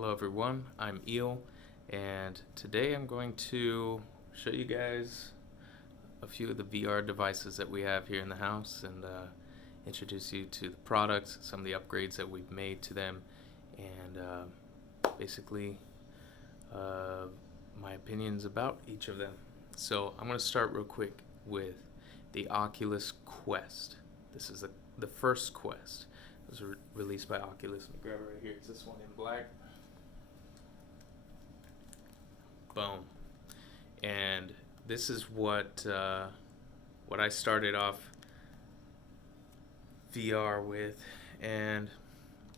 Hello everyone, I'm Eel, and today I'm going to show you guys a few of the VR devices that we have here in the house and introduce you to the products, some of the upgrades that we've made to them, and basically uh, my opinions about each of them. So I'm going to start real quick with the Oculus Quest. This is the first Quest. It was released by Oculus. Let me grab it right here. It's this one in black. Boom. And this is what I started off VR with, and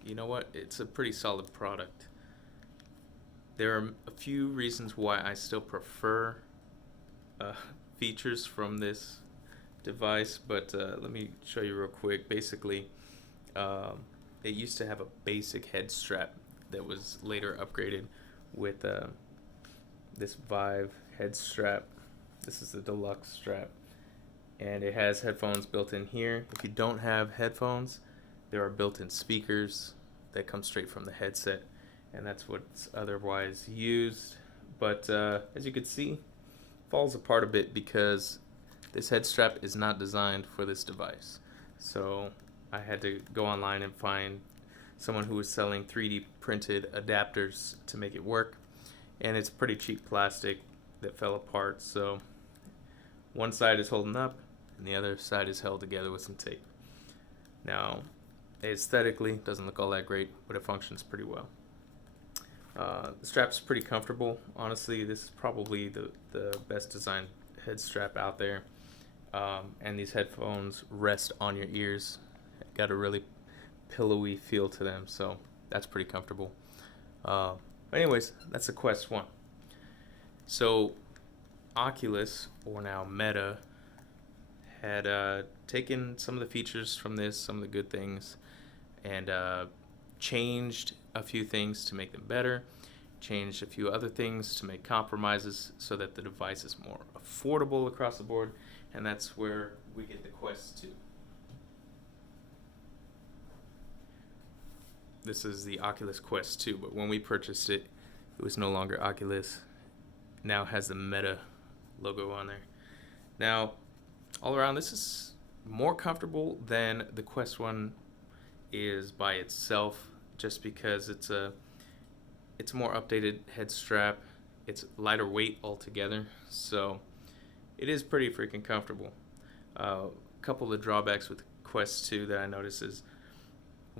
you know what? It's a pretty solid product. There are a few reasons why I still prefer uh, features from this device, but let me show you real quick. Basically, um, it used to have a basic head strap that was later upgraded with this Vive head strap. This is the deluxe strap, and it has headphones built in here. If you don't have headphones, there are built-in speakers that come straight from the headset, and that's what's otherwise used. But as you can see, falls apart a bit because this head strap is not designed for this device. So I had to go online and find someone who was selling 3D printed adapters to make it work, and it's pretty cheap plastic that fell apart. So one side is holding up and the other side is held together with some tape. Now, aesthetically, doesn't look all that great, but it functions pretty well. The strap's pretty comfortable. Honestly, this is probably the best designed head strap out there. And these headphones rest on your ears. Got a really pillowy feel to them, so that's pretty comfortable. Anyways, that's the Quest 1. So, Oculus, or now Meta, had taken some of the features from this, some of the good things, and changed a few things to make them better, changed a few other things to make compromises so that the device is more affordable across the board, and that's where we get the Quest 2. This is the Oculus Quest 2, but when we purchased it, it was no longer Oculus. It now has the Meta logo on there. Now, all around, this is more comfortable than the Quest 1 is by itself, just because it's a more updated head strap. It's lighter weight altogether, so it is pretty freaking comfortable. A couple of the drawbacks with Quest 2 that I notice is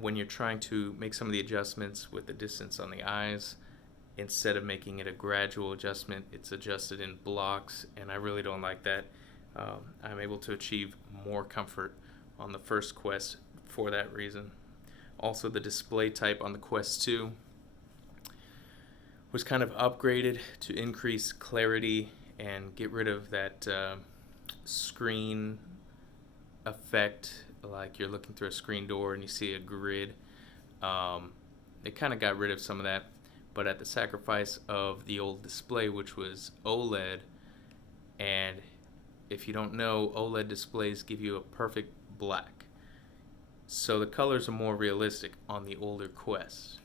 when you're trying to make some of the adjustments with the distance on the eyes, instead of making it a gradual adjustment, it's adjusted in blocks, and I really don't like that. I'm able to achieve more comfort on the first Quest for that reason. Also, the display type on the Quest 2 was kind of upgraded to increase clarity and get rid of that screen effect, like you're looking through a screen door and you see a grid. It kind of got rid of some of that, but at the sacrifice of the old display, which was OLED. And if you don't know, OLED displays give you a perfect black, so the colors are more realistic on the older Quest.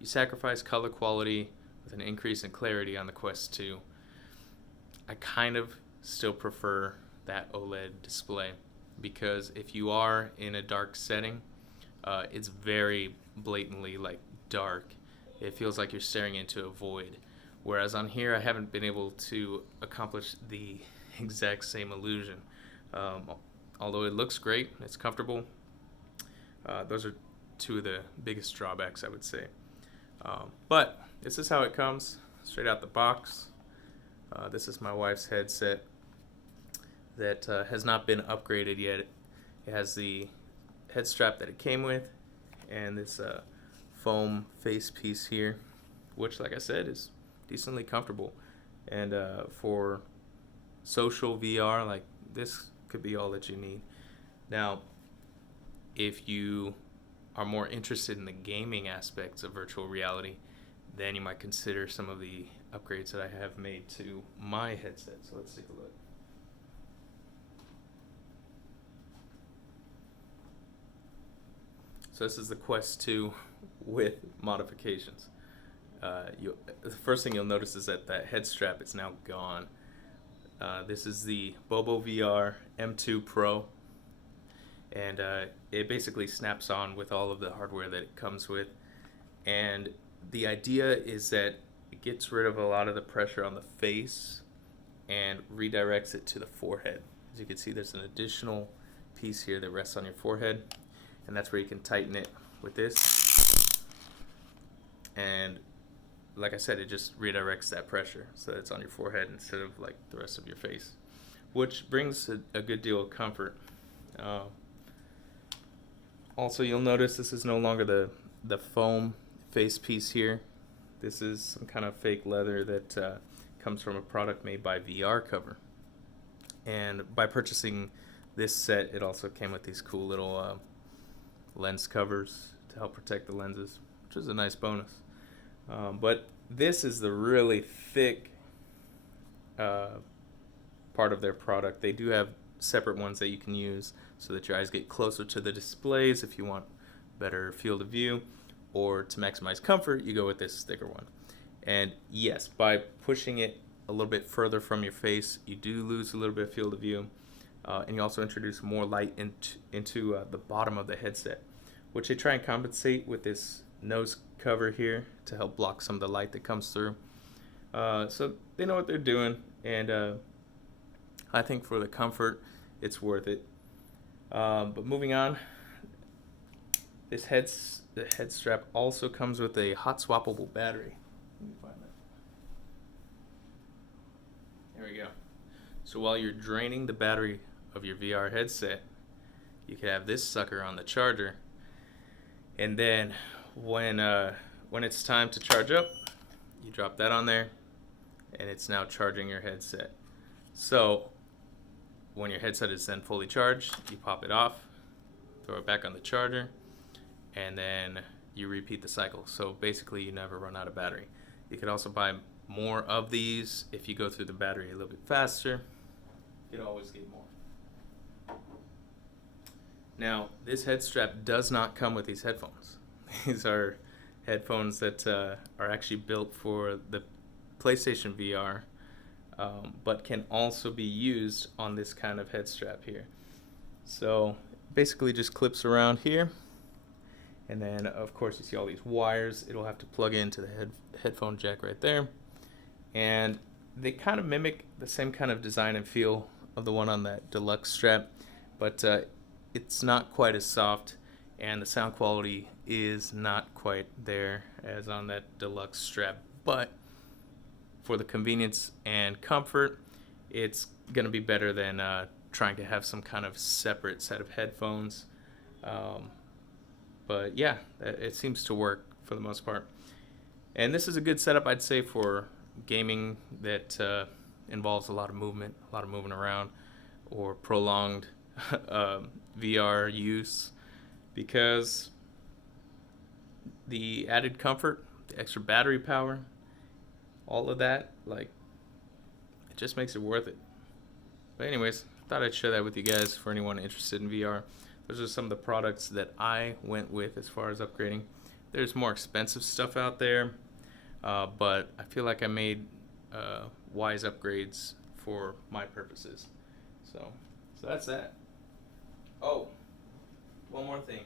You sacrifice color quality with an increase in clarity on the Quest 2. I kind of still prefer that OLED display, because if you are in a dark setting, it's very blatantly like dark. It feels like you're staring into a void. Whereas on here, I haven't been able to accomplish the exact same illusion. Although it looks great, it's comfortable. Those are two of the biggest drawbacks, I would say. But this is how it comes, straight out the box. This is my wife's headset that has not been upgraded yet. It has the head strap that it came with, and this foam face piece here, which, like I said, is decently comfortable. And for social VR, like, this could be all that you need. Now, if you are more interested in the gaming aspects of virtual reality, then you might consider some of the upgrades that I have made to my headset. So let's take a look. So this is the Quest 2 with modifications. The first thing you'll notice is that head strap is now gone. This is the Bobo VR M2 Pro, and it basically snaps on with all of the hardware that it comes with. And the idea is that it gets rid of a lot of the pressure on the face and redirects it to the forehead. As you can see, there's an additional piece here that rests on your forehead, and that's where you can tighten it with this. And like I said, it just redirects that pressure so that it's on your forehead instead of like the rest of your face, which brings a good deal of comfort. Also, you'll notice this is no longer the foam face piece here. This is some kind of fake leather that comes from a product made by VR Cover. And by purchasing this set, it also came with these cool little lens covers to help protect the lenses, which is a nice bonus. But this is the really thick part of their product. They do have separate ones that you can use so that your eyes get closer to the displays if you want better field of view, or to maximize comfort, you go with this thicker one. And yes, by pushing it a little bit further from your face, you do lose a little bit of field of view, and you also introduce more light into the bottom of the headset, which they try and compensate with this nose cover here to help block some of the light that comes through. So they know what they're doing, and I think for the comfort, it's worth it. But moving on, the head strap also comes with a hot swappable battery. Let me find that. There we go. So while you're draining the battery of your VR headset, you can have this sucker on the charger, and then when it's time to charge up, you drop that on there, and it's now charging your headset. So when your headset is then fully charged, you pop it off, throw it back on the charger, and then you repeat the cycle. So basically you never run out of battery. You could also buy more of these if you go through the battery a little bit faster. You could always get more. Now, this head strap does not come with these headphones. These are headphones that are actually built for the PlayStation VR, but can also be used on this kind of head strap here. So basically just clips around here, and then of course you see all these wires. It'll have to plug into the headphone jack right there, and they kind of mimic the same kind of design and feel of the one on that deluxe strap, but it's not quite as soft, and the sound quality is not quite there as on that deluxe strap. But for the convenience and comfort, it's going to be better than trying to have some kind of separate set of headphones. But yeah, it seems to work for the most part. And this is a good setup, I'd say, for gaming that involves a lot of moving around, or prolonged VR use, because the added comfort, the extra battery power, all of that, like, it just makes it worth it. But anyways, thought I'd share that with you guys for anyone interested in VR. Those are some of the products that I went with as far as upgrading. There's more expensive stuff out there, but I feel like I made wise upgrades for my purposes. So that's that. Oh, one more thing.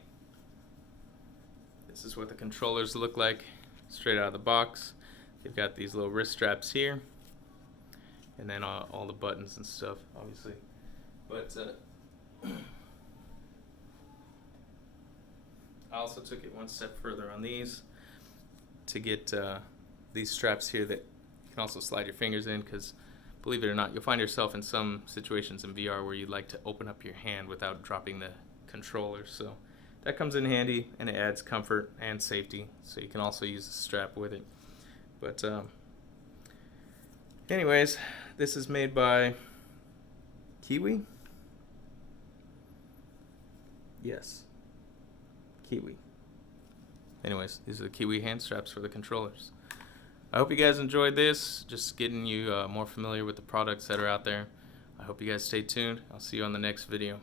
This is what the controllers look like straight out of the box. They've got these little wrist straps here, and then all the buttons and stuff, obviously. But I also took it one step further on these to get these straps here that you can also slide your fingers in, because believe it or not, you'll find yourself in some situations in VR where you'd like to open up your hand without dropping the controller. So that comes in handy, and it adds comfort and safety, so you can also use the strap with it. But anyways, this is made by Kiwi. Yes, Kiwi. Anyways, these are the Kiwi hand straps for the controllers. I hope you guys enjoyed this, just getting you more familiar with the products that are out there. I hope you guys stay tuned. I'll see you on the next video.